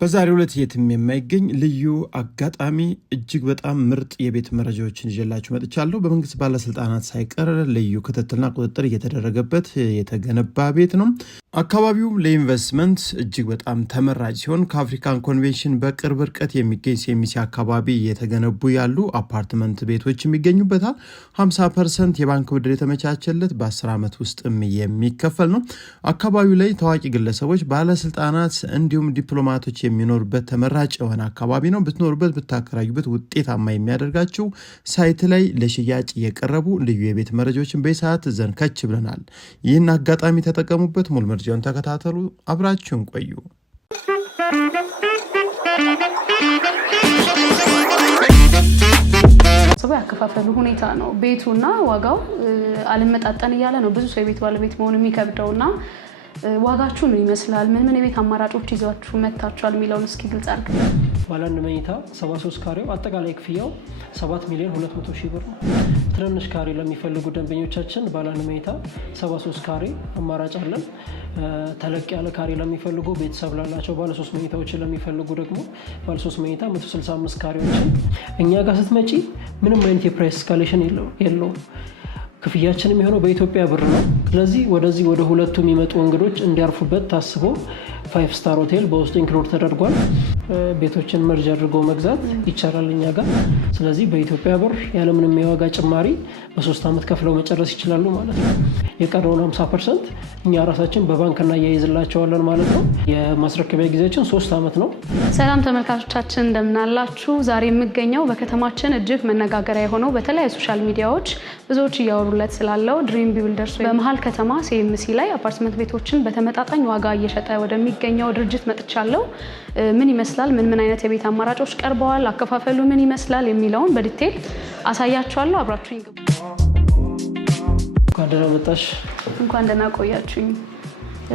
በዛሬው ዕለት የትም የማይገኝ ልዩ አጋጣሚ እጅግ በጣም ምርጥ የቤት መረጃዎችን ይዤላችሁ መጥቻለሁ። በመንግስት ባለስልጣናት ሳይቀር ልዩ ክትትልና ቁጥጥር እየተደረገበት የተገነባ ቤት ነው። አካባቢው ለኢንቨስትመንት እጅግ በጣም ተመራጭ ሲሆን ከአፍሪካን ኮንቬንሽን በቅርብ ርቀት የሚገኝ ሴሚሲ አካባቢ የተገነቡ ያሉ አፓርትመንት ቤቶች የሚገኙበታል። 50% የባንክ ብድር የተመቻቸለት በ10 ዓመት ውስጥም የሚከፈል ነው። አካባቢው ላይ ታዋቂ ግለሰቦች፣ ባለስልጣናት እንዲሁም ዲፕሎማቶች የሚኖርበት ተመራጭ የሆነ አካባቢ ነው። ብትኖርበት ብታከራዩበት ውጤታማ የሚያደርጋችሁ ሳይት ላይ ለሽያጭ የቀረቡ ልዩ የቤት መረጃዎችን በሰዓት ዘንከች ብለናል። ይህን አጋጣሚ ተጠቀሙበት። ሙሉ መረጃውን ተከታተሉ። አብራችሁን ቆዩ። ያከፋፈሉ ሁኔታ ነው። ቤቱና ዋጋው አልመጣጠን እያለ ነው ብዙ ሰው የቤት ባለቤት መሆን የሚከብደውና ዋጋችሁ ምን ይመስላል? ምን የቤት አማራጮች ይዛችሁ መጣችኋል የሚለውን እስኪ ግልጽ አድርጉ። ባለ አንድ መኝታ 73 ካሬው አጠቃላይ ክፍያው 7,200,000 ብር ነው። ትንንሽ ካሬ ለሚፈልጉ ደንበኞቻችን ባለ አንድ መኝታ 73 ካሬ አማራጭ አለን። ተለቅ ያለ ካሬ ለሚፈልጉ ቤተሰብ ላላቸው ባለ 3 መኝታዎችን ለሚፈልጉ ደግሞ ባለ 3 መኝታ 165 ካሬዎችን እኛ ጋር ስትመጪ ምንም አይነት የፕራይስ ስካሌሽን የለውም። ክፍያችን የሚሆነው በኢትዮጵያ ብር ነው። ስለዚህ ወደ ሁለቱ የሚመጡ እንግዶች እንዲያርፉበት ታስቦ 5 ስታር ሆቴል በውስጡ ኢንክሉድ ተደርጓል። ቤቶችን መርጅ አድርጎ መግዛት ይቻላል እኛ ጋር። ስለዚህ በኢትዮጵያ ብር ያለምንም የዋጋ ጭማሪ በ3 ዓመት ከፍለው መጨረስ ይችላሉ ማለት ነው። የቀረውን 50% እኛ ራሳችን በባንክ እናያይዝላቸዋለን ማለት ነው። የማስረከቢያ ጊዜያችን 3 ዓመት ነው። ሰላም ተመልካቾቻችን እንደምናላችሁ። ዛሬ የምገኘው በከተማችን እጅግ መነጋገሪያ የሆነው በተለያዩ ሶሻል ሚዲያዎች ብዙዎች እያወሩለት ስላለው ድሪም ቢልደርስ በመሃል ከተማ ሴምሲ ላይ አፓርትመንት ቤቶችን በተመጣጣኝ ዋጋ እየሸጠ ወደሚገኘው ድርጅት መጥቻለሁ። ምን ይመስላል፣ ምን አይነት የቤት አማራጮች ቀርበዋል፣ አከፋፈሉ ምን ይመስላል የሚለውን በዲቴል አሳያችኋለሁ። አብራችሁኝ ግቡ። እንኳን ደህና መጣሽ። እንኳን ደህና ቆያችሁኝ።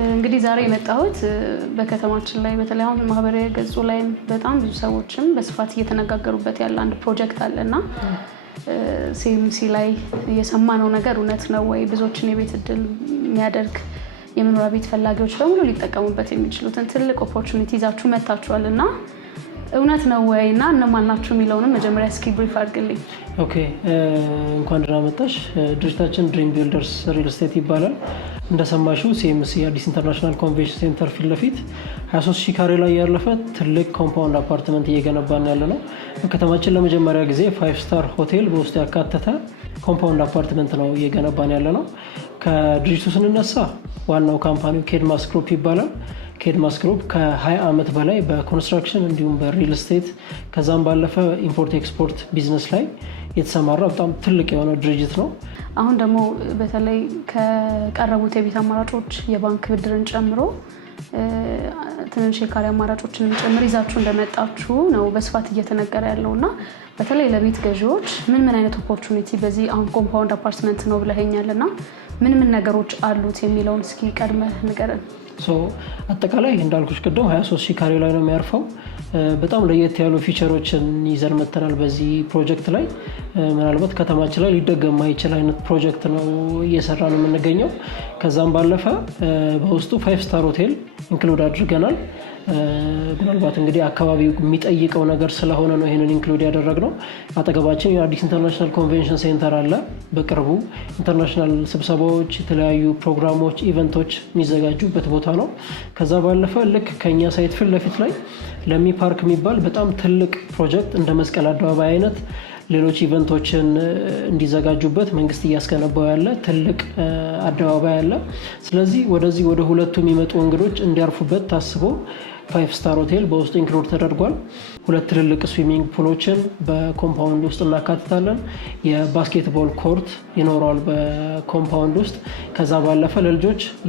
እንግዲህ ዛሬ የመጣሁት በከተማችን ላይ በተለይ አሁን ማህበራዊ ገጹ ላይ በጣም ብዙ ሰዎችም በስፋት እየተነጋገሩበት ያለ አንድ ፕሮጀክት አለና ሴምሲ ላይ የሰማነው ነገር እውነት ነው ወይ? ብዙዎችን የቤት እድል የሚያደርግ የመኖሪያ ቤት ፈላጊዎች በሙሉ ሊጠቀሙበት የሚችሉትን ትልቅ ኦፖርቹኒቲ ይዛችሁ መጥታችኋል እና እውነት ነው ወይ እና እነማን ናችሁ የሚለውንም መጀመሪያ እስኪ ብሪፍ አድርግልኝ። ኦኬ፣ እንኳን ደህና መጣሽ። ድርጅታችን ድሪም ቢልደርስ ሪል ስቴት ይባላል። እንደሰማሽው ሴምሲ አዲስ ኢንተርናሽናል ኮንቬንሽን ሴንተር ፊት ለፊት 23,000 ካሬ ላይ ያለፈ ትልቅ ኮምፓውንድ አፓርትመንት እየገነባን ያለ ነው። በከተማችን ለመጀመሪያ ጊዜ 5 ስታር ሆቴል በውስጡ ያካተተ ኮምፓውንድ አፓርትመንት ነው እየገነባን ያለ ነው። ከድርጅቱ ስንነሳ ዋናው ካምፓኒው ኬድማስ ግሩፕ ይባላል። ኬድማስ ግሩፕ ከ20 ዓመት በላይ በኮንስትራክሽን እንዲሁም በሪል ስቴት ከዛም ባለፈ ኢምፖርት ኤክስፖርት ቢዝነስ ላይ የተሰማራ በጣም ትልቅ የሆነ ድርጅት ነው። አሁን ደግሞ በተለይ ከቀረቡት የቤት አማራጮች የባንክ ብድርን ጨምሮ ትንንሽ የካሬ አማራጮችንም ጨምር ይዛችሁ እንደመጣችሁ ነው በስፋት እየተነገረ ያለውና በተለይ ለቤት ገዢዎች ምን አይነት ኦፖርቹኒቲ በዚህ አሁን ኮምፓውንድ አፓርትመንት ነው ብለኸኛልና ምን ነገሮች አሉት የሚለውን እስኪ ቀድመህ ንገረን። አጠቃላይ እንዳልኩሽ ቅድም 23,000 ካሬ ላይ ነው የሚያርፈው። በጣም ለየት ያሉ ፊቸሮችን ይዘን መጥተናል በዚህ ፕሮጀክት ላይ። ምናልባት ከተማችን ላይ ሊደገም የማይችል አይነት ፕሮጀክት ነው እየሰራ ነው የምንገኘው። ከዛም ባለፈ በውስጡ 5 ስታር ሆቴል ኢንክሉድ አድርገናል። ምናልባት እንግዲህ አካባቢው የሚጠይቀው ነገር ስለሆነ ነው ይሄንን ኢንክሉድ ያደረግነው። አጠገባችን የአዲስ ኢንተርናሽናል ኮንቬንሽን ሴንተር አለ። በቅርቡ ኢንተርናሽናል ስብሰባዎች፣ የተለያዩ ፕሮግራሞች፣ ኢቨንቶች የሚዘጋጁበት ቦታ ነው። ከዛ ባለፈ ልክ ከኛ ሳይት ፊት ለፊት ላይ ለሚ ፓርክ የሚባል በጣም ትልቅ ፕሮጀክት እንደ መስቀል አደባባይ አይነት ሌሎች ኢቨንቶችን እንዲዘጋጁበት መንግስት እያስገነባው ያለ ትልቅ አደባባይ አለ። ስለዚህ ወደ ሁለቱ የሚመጡ እንግዶች እንዲያርፉበት ታስቦ 5 ስታር ሆቴል በውስጡ ኢንክሉድ ተደርጓል። 2 ትልልቅ ስዊሚንግ ፑሎችን በኮምፓውንድ ውስጥ እናካትታለን። የባስኬትቦል ኮርት ይኖረዋል በኮምፓውንድ ውስጥ። ከዛ ባለፈ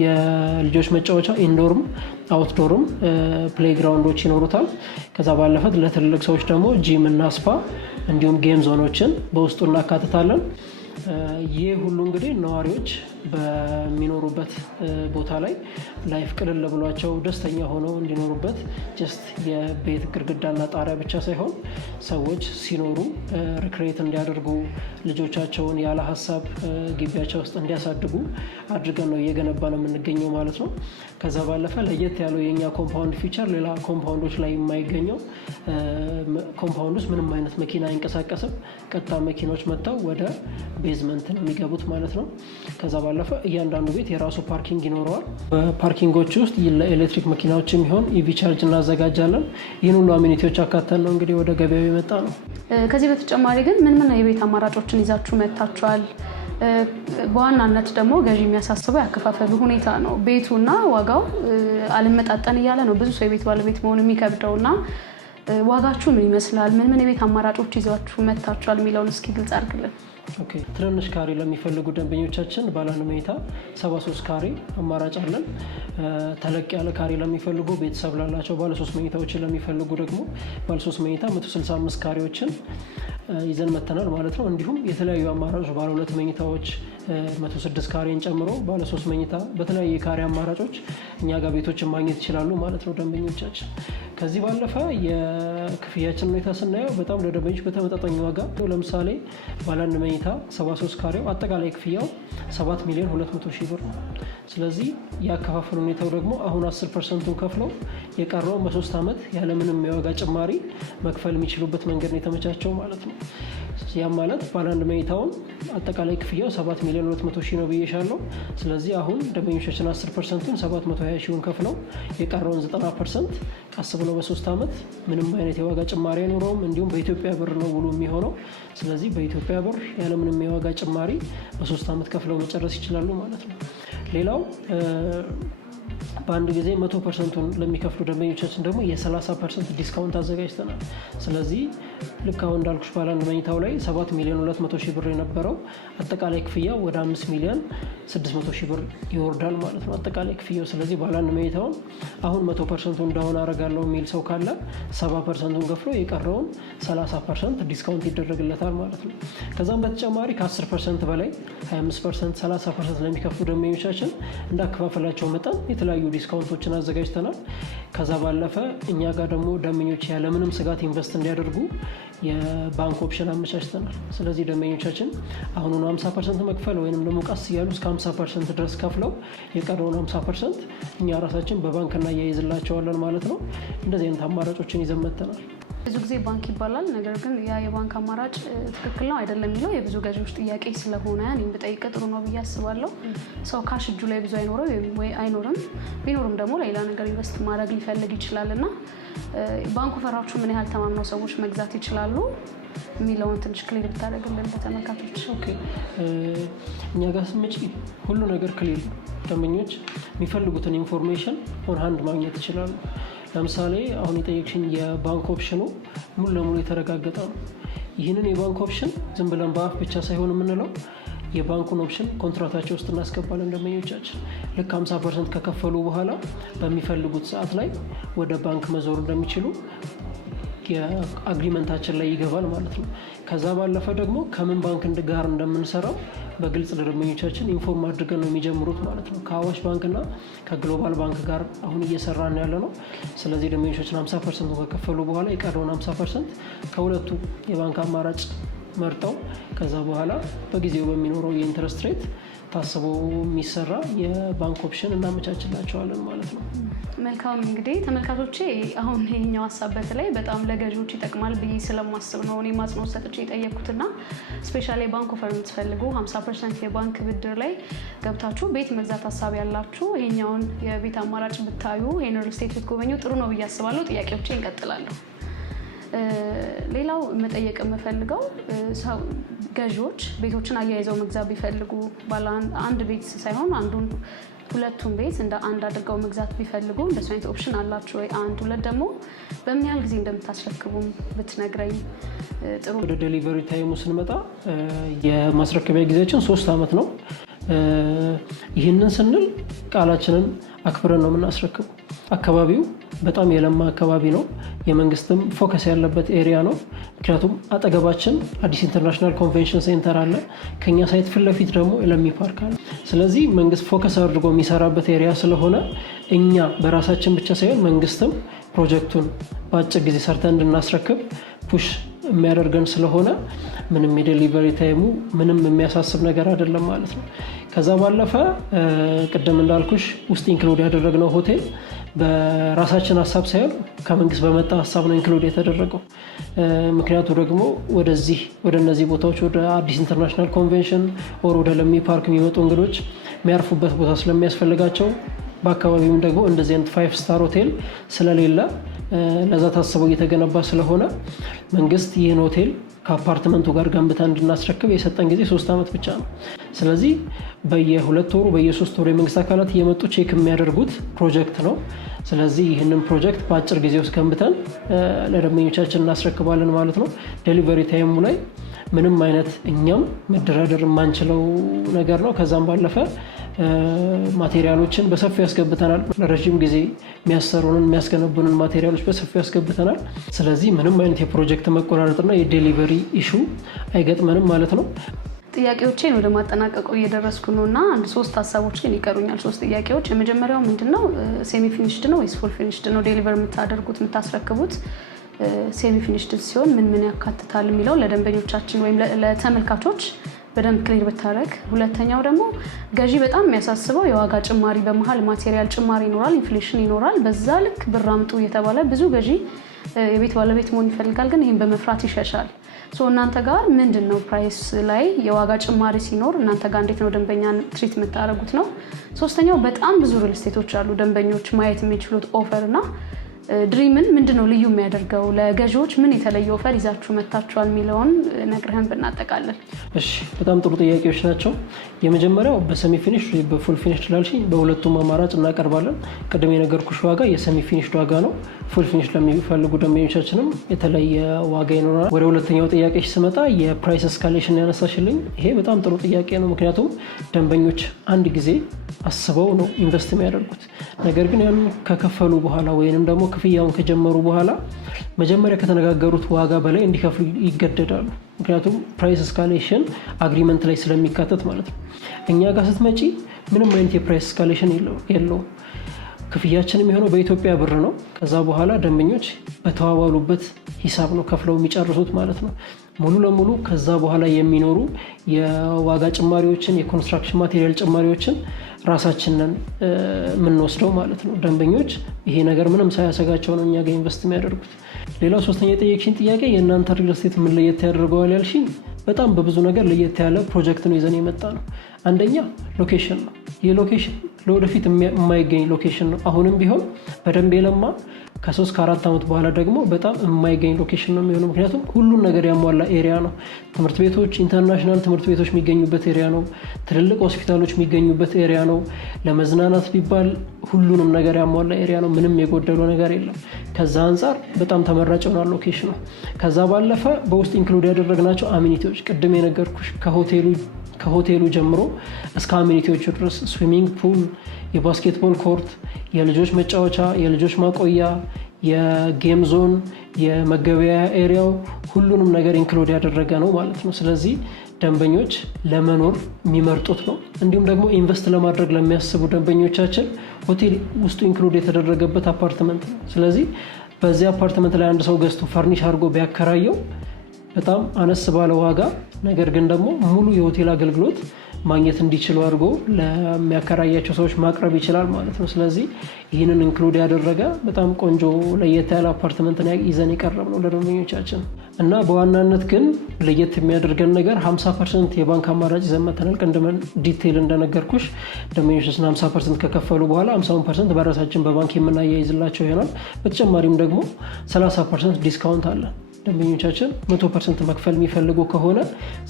የልጆች መጫወቻ ኢንዶርም አውትዶርም ፕሌይግራውንዶች ይኖሩታል። ከዛ ባለፈ ለትልልቅ ሰዎች ደግሞ ጂም እና ስፓ እንዲሁም ጌም ዞኖችን በውስጡ እናካትታለን። ይህ ሁሉ እንግዲህ ነዋሪዎች በሚኖሩበት ቦታ ላይ ላይፍ ቅልል ብሏቸው ደስተኛ ሆነው እንዲኖሩበት ጀስት የቤት ግድግዳና ጣሪያ ብቻ ሳይሆን ሰዎች ሲኖሩ ሪክሬት እንዲያደርጉ ልጆቻቸውን ያለ ሀሳብ ግቢያቸው ውስጥ እንዲያሳድጉ አድርገን ነው እየገነባ ነው የምንገኘው ማለት ነው። ከዛ ባለፈ ለየት ያለው የኛ ኮምፓውንድ ፊቸር ሌላ ኮምፓውንዶች ላይ የማይገኘው ኮምፓውንድ ውስጥ ምንም አይነት መኪና አይንቀሳቀስም። ቀጥታ መኪኖች መጥተው ወደ ቤዝመንት ነው የሚገቡት ማለት ነው። ከዛ ባለፈ እያንዳንዱ ቤት የራሱ ፓርኪንግ ይኖረዋል። በፓርኪንጎች ውስጥ ለኤሌክትሪክ መኪናዎች የሚሆን ኢቪ ቻርጅ እናዘጋጃለን። ይህን ሁሉ አሚኒቲዎች አካተን ነው እንግዲህ ወደ ገበያው የመጣ ነው። ከዚህ በተጨማሪ ግን ምን የቤት አማራጮችን ይዛችሁ መጥታችኋል? በዋናነት ደግሞ ገዢ የሚያሳስበው ያከፋፈሉ ሁኔታ ነው። ቤቱና ዋጋው አልመጣጠን እያለ ነው ብዙ ሰው የቤት ባለቤት መሆን የሚከብደው እና ዋጋችሁ ምን ይመስላል? ምን የቤት አማራጮች ይዛችሁ መጥታችኋል የሚለውን እስኪ ግልጽ አድርግልን። ትንንሽ ካሬ ለሚፈልጉ ደንበኞቻችን ባለ አንድ መኝታ 73 ካሬ አማራጭ አለን። ተለቅ ያለ ካሬ ለሚፈልጉ ቤተሰብ ላላቸው ባለ 3 መኝታዎችን ለሚፈልጉ ደግሞ ባለ 3 መኝታ 165 ካሬዎችን ይዘን መተናል ማለት ነው። እንዲሁም የተለያዩ አማራጮች ባለ 2 መኝታዎች 106 ካሬን ጨምሮ ባለ 3 መኝታ በተለያየ ካሬ አማራጮች እኛ ጋር ቤቶችን ማግኘት ይችላሉ ማለት ነው ደንበኞቻችን። ከዚህ ባለፈ የክፍያችን ሁኔታ ስናየው በጣም ለደንበኞች በተመጣጣኝ ዋጋ፣ ለምሳሌ ባለ አንድ መኝታ 73 ካሬው አጠቃላይ ክፍያው 7,200,000 ብር ነው። ስለዚህ ያከፋፈል ሁኔታው ደግሞ አሁን 10%ን ከፍለው የቀረውን በ3 ዓመት ያለምንም የዋጋ ጭማሪ መክፈል የሚችሉበት መንገድ ነው የተመቻቸው ማለት ነው። ያም ማለት ባለ አንድ መኝታውን አጠቃላይ ክፍያው 7,200,000 ነው ብዬሻለሁ። ስለዚህ አሁን ደንበኞቻችን 10%ን 720,000ን ከፍለው የቀረውን 90% ቀስ ብለው በ3 ዓመት ምንም አይነት የዋጋ ጭማሪ አይኖረውም። እንዲሁም በኢትዮጵያ ብር ነው ውሉ የሚሆነው። ስለዚህ በኢትዮጵያ ብር ያለምንም የዋጋ ጭማሪ በ3 ዓመት ከፍለው መጨረስ ይችላሉ ማለት ነው። ሌላው በአንድ ጊዜ 100%ን ለሚከፍሉ ደንበኞቻችን ደግሞ የ30% ዲስካውንት አዘጋጅተናል። ስለዚህ ልክ አሁን እንዳልኩሽ ባለ አንድ መኝታው ላይ 7,200,000 ብር የነበረው አጠቃላይ ክፍያው ወደ 5,600,000 ብር ይወርዳል ማለት ነው አጠቃላይ ክፍያው። ስለዚህ ባለ አንድ መኝታውን አሁን 100%ን እንዳሁን አረጋለሁ የሚል ሰው ካለ 70%ን ከፍሎ የቀረውን 30% ዲስካውንት ይደረግለታል ማለት ነው። ከዛም በተጨማሪ ከ10% በላይ 25%፣ 30% ለሚከፍሉ ደንበኞቻችን እንዳከፋፈላቸው መጠን የተለያዩ ዲስካውንቶችን አዘጋጅተናል። ከዛ ባለፈ እኛ ጋር ደግሞ ደንበኞች ያለምንም ስጋት ኢንቨስት እንዲያደርጉ የባንክ ኦፕሽን አመቻችተናል። ስለዚህ ደንበኞቻችን አሁኑን 50% መክፈል ወይንም ደግሞ ቀስ እያሉ እስከ 50% ድረስ ከፍለው የቀረውን 50% እኛ ራሳችን በባንክ እናያይዝላቸዋለን ማለት ነው። እንደዚህ አይነት አማራጮችን ይዘን መጥተናል። ብዙ ጊዜ ባንክ ይባላል፣ ነገር ግን ያ የባንክ አማራጭ ትክክል ነው አይደለም የሚለው የብዙ ገዢዎች ጥያቄ ስለሆነ እኔም ብጠይቅ ጥሩ ነው ብዬ አስባለሁ። ሰው ካሽ እጁ ላይ ብዙ አይኖረው ወይ አይኖርም፣ ቢኖርም ደግሞ ሌላ ነገር ኢንቨስት ማድረግ ሊፈልግ ይችላል እና ባንኩ ፈራችሁ ምን ያህል ተማምነው ሰዎች መግዛት ይችላሉ የሚለውን ትንሽ ክሊር ብታደርግልን በተመልካቾች። እኛ ጋር ስመጪ ሁሉ ነገር ክሊር ነው። ደንበኞች የሚፈልጉትን ኢንፎርሜሽን ኦን ሃንድ ማግኘት ይችላሉ። ለምሳሌ አሁን የጠየቅሽኝ የባንክ ኦፕሽኑ ሙሉ ለሙሉ የተረጋገጠ ነው። ይህንን የባንክ ኦፕሽን ዝም ብለን በአፍ ብቻ ሳይሆን የምንለው የባንኩን ኦፕሽን ኮንትራታቸው ውስጥ እናስገባለን። ደንበኞቻችን ልክ 50% ከከፈሉ በኋላ በሚፈልጉት ሰዓት ላይ ወደ ባንክ መዞር እንደሚችሉ የአግሪመንታችን ላይ ይገባል ማለት ነው። ከዛ ባለፈ ደግሞ ከምን ባንክ ጋር እንደምንሰራው በግልጽ ለደንበኞቻችን ኢንፎርም አድርገን ነው የሚጀምሩት ማለት ነው። ከአዋሽ ባንክና ከግሎባል ባንክ ጋር አሁን እየሰራን ያለ ነው። ስለዚህ ደንበኞቻችን 50% ከከፈሉ በኋላ የቀረውን 50% ከሁለቱ የባንክ አማራጭ መርጠው ከዛ በኋላ በጊዜው በሚኖረው የኢንትረስት ሬት ታስቦ የሚሰራ የባንክ ኦፕሽን እናመቻችላቸዋለን ማለት ነው። መልካም እንግዲህ ተመልካቾቼ አሁን ይሄኛው ሀሳብ በተለይ በጣም ለገዢዎች ይጠቅማል ብዬ ስለማስብ ነው እኔ ማጽኖት ሰጥቼ የጠየቅኩትና ስፔሻሊ ባንክ ኦፈር የምትፈልጉ 50% የባንክ ብድር ላይ ገብታችሁ ቤት መግዛት ሀሳብ ያላችሁ ይሄኛውን የቤት አማራጭ ብታዩ ይሄን ሪል ስቴት ብትጎበኙ ጥሩ ነው ብዬ አስባለሁ። ጥያቄዎቼ እንቀጥላለሁ። ሌላው መጠየቅ የምፈልገው ገዢዎች ቤቶችን አያይዘው መግዛት ቢፈልጉ ባለ አንድ ቤት ሳይሆን ሁለቱን ቤት እንደ አንድ አድርገው መግዛት ቢፈልጉ እንደሱ አይነት ኦፕሽን አላችሁ ወይ? አንድ ሁለት ደግሞ በምን ያህል ጊዜ እንደምታስረክቡም ብትነግረኝ ጥሩ። ወደ ዴሊቨሪ ታይሙ ስንመጣ የማስረከቢያ ጊዜያችን 3 ዓመት ነው። ይህንን ስንል ቃላችንን አክብረን ነው የምናስረክበው። አካባቢው በጣም የለማ አካባቢ ነው። የመንግስትም ፎከስ ያለበት ኤሪያ ነው። ምክንያቱም አጠገባችን አዲስ ኢንተርናሽናል ኮንቬንሽን ሴንተር አለ። ከኛ ሳይት ፊት ለፊት ደግሞ ለሚ ፓርክ አለ። ስለዚህ መንግስት ፎከስ አድርጎ የሚሰራበት ኤሪያ ስለሆነ እኛ በራሳችን ብቻ ሳይሆን መንግስትም ፕሮጀክቱን በአጭር ጊዜ ሰርተን እንድናስረክብ ፑሽ የሚያደርገን ስለሆነ ምንም የዴሊቨሪ ታይሙ ምንም የሚያሳስብ ነገር አይደለም ማለት ነው። ከዛ ባለፈ ቅድም እንዳልኩሽ ውስጥ ኢንክሉድ ያደረግነው ሆቴል በራሳችን ሀሳብ ሳይሆን ከመንግስት በመጣ ሀሳብ ነው ኢንክሉድ የተደረገው። ምክንያቱ ደግሞ ወደ እነዚህ ቦታዎች ወደ አዲስ ኢንተርናሽናል ኮንቬንሽን ኦር ወደ ለሚ ፓርክ የሚመጡ እንግዶች የሚያርፉበት ቦታ ስለሚያስፈልጋቸው በአካባቢውም ደግሞ እንደዚህ አይነት 5 ስታር ሆቴል ስለሌለ ለዛ ታስበው እየተገነባ ስለሆነ መንግስት ይህን ሆቴል ከአፓርትመንቱ ጋር ገንብተን እንድናስረክብ የሰጠን ጊዜ 3 ዓመት ብቻ ነው። ስለዚህ በየ2 ወሩ በየ3 ወሩ የመንግስት አካላት እየመጡ ቼክ የሚያደርጉት ፕሮጀክት ነው። ስለዚህ ይህንን ፕሮጀክት በአጭር ጊዜ ውስጥ ገንብተን ለደንበኞቻችን እናስረክባለን ማለት ነው። ዴሊቨሪ ታይሙ ላይ ምንም አይነት እኛም መደራደር የማንችለው ነገር ነው። ከዛም ባለፈ ማቴሪያሎችን በሰፊው ያስገብተናል። ለረጅም ጊዜ የሚያስገነቡንን ማቴሪያሎች በሰፊው ያስገብተናል። ስለዚህ ምንም አይነት የፕሮጀክት መቆራረጥና የዴሊቨሪ ኢሹ አይገጥመንም ማለት ነው። ጥያቄዎችን ወደ ማጠናቀቁ እየደረስኩ ነው እና 3 ሀሳቦች ግን ይቀሩኛል። 3 ጥያቄዎች። የመጀመሪያው ምንድነው ሴሚ ፊኒሽድ ነው ወይስ ፉል ፊኒሽድ ነው ዴሊቨር የምታስረክቡት? ሴሚ ፊኒሽድ ሲሆን ምን ያካትታል የሚለው ለደንበኞቻችን ወይም ለተመልካቾች በደንብ ክሊር ብታረግ። ሁለተኛው ደግሞ ገዢ በጣም የሚያሳስበው የዋጋ ጭማሪ፣ በመሃል ማቴሪያል ጭማሪ ይኖራል፣ ኢንፍሌሽን ይኖራል። በዛ ልክ ብር አምጡ እየተባለ ብዙ ገዢ የቤት ባለቤት መሆን ይፈልጋል፣ ግን ይህን በመፍራት ይሸሻል። እናንተ ጋር ምንድን ነው ፕራይስ ላይ የዋጋ ጭማሪ ሲኖር እናንተ ጋር እንዴት ነው ደንበኛን ትሪት የምታደርጉት ነው። ሶስተኛው በጣም ብዙ ሪል ስቴቶች አሉ ደንበኞች ማየት የሚችሉት ኦፈር እና ድሪምን ምንድነው ልዩ የሚያደርገው? ለገዢዎች ምን የተለየ ኦፈር ይዛችሁ መጣችኋል የሚለውን ነግረህን ብናጠቃለን። እሺ፣ በጣም ጥሩ ጥያቄዎች ናቸው። የመጀመሪያው በሰሚ ፊኒሽ በፉል ፊኒሽ ላልሽኝ በሁለቱም አማራጭ እናቀርባለን። ቀደም የነገርኩሽ ዋጋ የሰሚ ፊኒሽ ዋጋ ነው። ፉል ፊኒሽ ለሚፈልጉ ደንበኞቻችንም የተለየ ዋጋ ይኖራል። ወደ ሁለተኛው ጥያቄሽ ስመጣ የፕራይስ እስካሌሽን ያነሳሽልኝ፣ ይሄ በጣም ጥሩ ጥያቄ ነው። ምክንያቱም ደንበኞች አንድ ጊዜ አስበው ነው ኢንቨስት የሚያደርጉት። ነገር ግን ያን ከከፈሉ በኋላ ወይንም ደግሞ ክፍያውን ከጀመሩ በኋላ መጀመሪያ ከተነጋገሩት ዋጋ በላይ እንዲከፍሉ ይገደዳሉ። ምክንያቱም ፕራይስ እስካሌሽን አግሪመንት ላይ ስለሚካተት ማለት ነው። እኛ ጋር ስትመጪ ምንም አይነት የፕራይስ እስካሌሽን የለውም። ክፍያችንም የሆነው በኢትዮጵያ ብር ነው። ከዛ በኋላ ደንበኞች በተዋዋሉበት ሂሳብ ነው ከፍለው የሚጨርሱት ማለት ነው። ሙሉ ለሙሉ ከዛ በኋላ የሚኖሩ የዋጋ ጭማሪዎችን፣ የኮንስትራክሽን ማቴሪያል ጭማሪዎችን ራሳችንን የምንወስደው ማለት ነው። ደንበኞች ይሄ ነገር ምንም ሳያሰጋቸው ነው እኛ ጋር ኢንቨስት የሚያደርጉት። ሌላው ሶስተኛ የጠየቅሽኝ ጥያቄ የእናንተ ሪል ስቴት ምን ለየት ያደርገዋል ያልሽኝ፣ በጣም በብዙ ነገር ለየት ያለ ፕሮጀክት ነው ይዘን የመጣ ነው። አንደኛ ሎኬሽን ነው። ይህ ሎኬሽን ለወደፊት የማይገኝ ሎኬሽን ነው። አሁንም ቢሆን በደንብ የለማ ከ3-4 ዓመት በኋላ ደግሞ በጣም የማይገኝ ሎኬሽን ነው የሚሆነው። ምክንያቱም ሁሉን ነገር ያሟላ ኤሪያ ነው። ትምህርት ቤቶች፣ ኢንተርናሽናል ትምህርት ቤቶች የሚገኙበት ኤሪያ ነው። ትልልቅ ሆስፒታሎች የሚገኙበት ኤሪያ ነው። ለመዝናናት ቢባል ሁሉንም ነገር ያሟላ ኤሪያ ነው። ምንም የጎደለው ነገር የለም። ከዛ አንጻር በጣም ተመራጭ ይሆናል ሎኬሽኑ። ከዛ ባለፈ በውስጥ ኢንክሉድ ያደረግናቸው አሚኒቲዎች ቅድም የነገርኩሽ ከሆቴሉ ጀምሮ እስከ አሚኒቲዎቹ ድረስ ስዊሚንግ ፑል፣ የባስኬትቦል ኮርት፣ የልጆች መጫወቻ፣ የልጆች ማቆያ፣ የጌም ዞን፣ የመገበያ ኤሪያው ሁሉንም ነገር ኢንክሉድ ያደረገ ነው ማለት ነው። ስለዚህ ደንበኞች ለመኖር የሚመርጡት ነው። እንዲሁም ደግሞ ኢንቨስት ለማድረግ ለሚያስቡ ደንበኞቻችን ሆቴል ውስጡ ኢንክሉድ የተደረገበት አፓርትመንት ነው። ስለዚህ በዚህ አፓርትመንት ላይ አንድ ሰው ገዝቶ ፈርኒሽ አድርጎ ቢያከራየው በጣም አነስ ባለ ዋጋ ነገር ግን ደግሞ ሙሉ የሆቴል አገልግሎት ማግኘት እንዲችሉ አድርጎ ለሚያከራያቸው ሰዎች ማቅረብ ይችላል ማለት ነው። ስለዚህ ይህንን ኢንክሉድ ያደረገ በጣም ቆንጆ ለየት ያለ አፓርትመንት ይዘን የቀረብ ነው ለደንበኞቻችን እና በዋናነት ግን ለየት የሚያደርገን ነገር 50% የባንክ አማራጭ ይዘን መተናል። ቅድም ዲቴይል እንደነገርኩሽ ደንበኞቻችን 50% ከከፈሉ በኋላ 50% በራሳችን በባንክ የምናያይዝላቸው ይሆናል። በተጨማሪም ደግሞ 30% ዲስካውንት አለ። ደንበኞቻችን 100% መክፈል የሚፈልጉ ከሆነ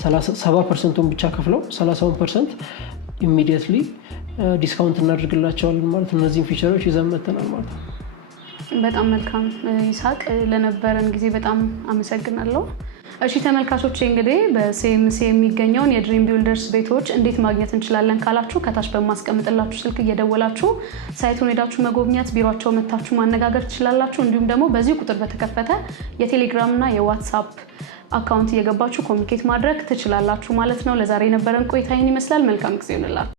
70%ን ብቻ ከፍለው 30% ኢሚዲየትሊ ዲስካውንት እናደርግላቸዋለን ማለት ነው። እነዚህን ፊቸሮች ይዘን መተናል ማለት ነው። በጣም መልካም ይስሐቅ፣ ለነበረን ጊዜ በጣም አመሰግናለሁ። እሺ ተመልካቾቼ እንግዲህ በሲኤምሲ የሚገኘውን የድሪም ቢልደርስ ቤቶች እንዴት ማግኘት እንችላለን ካላችሁ ከታች በማስቀምጥላችሁ ስልክ እየደወላችሁ ሳይቱን ሄዳችሁ መጎብኘት ቢሮአቸው መታችሁ ማነጋገር ትችላላችሁ። እንዲሁም ደግሞ በዚህ ቁጥር በተከፈተ የቴሌግራም እና የዋትስአፕ አካውንት እየገባችሁ ኮሙኒኬት ማድረግ ትችላላችሁ ማለት ነው። ለዛሬ የነበረን ቆይታ ይህን ይመስላል። መልካም ጊዜ ይሁንላችሁ።